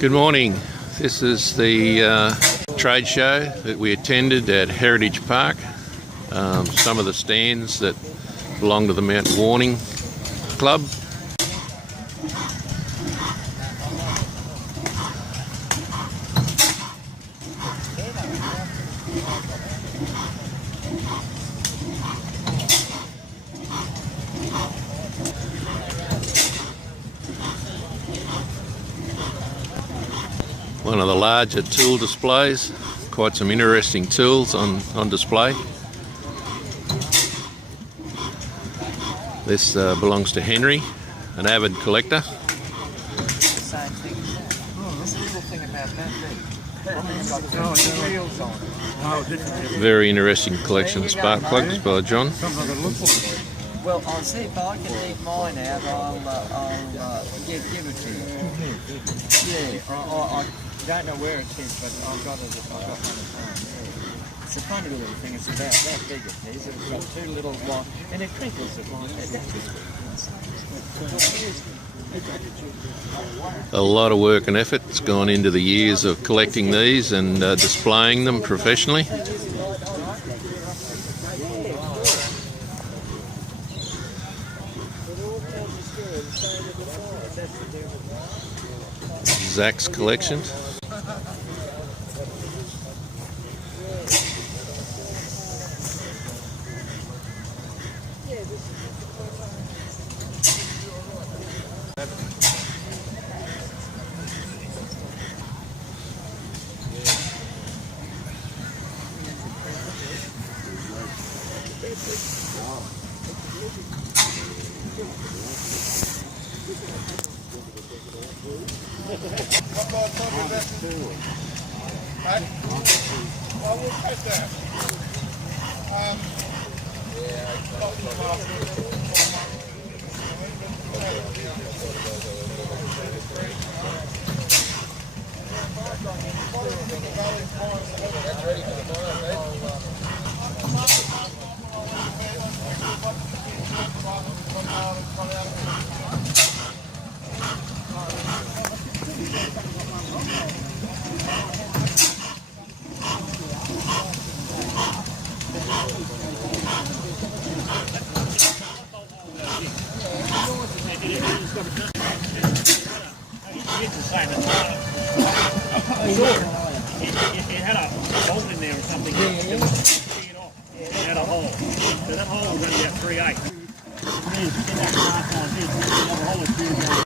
Good morning. This is the trade show that we attended at Heritage Park. Some of the stands that belong to the Mountain Warning Club. One of the larger tool displays, quite some interesting tools on display. This belongs to Henry, an avid collector. Very interesting collection of spark plugs by John. Well, I'll see if I can dig mine out. I'll give it to you. Yeah, I don't know where it is, but I've got it. I've got one at home. Yeah. It's a funny little thing. It's about that big it is. It's got two little white, and it crinkles it like that. A lot of work and effort has gone into the years of collecting these and displaying them professionally. Zach's collection. It had a bolt in there or something.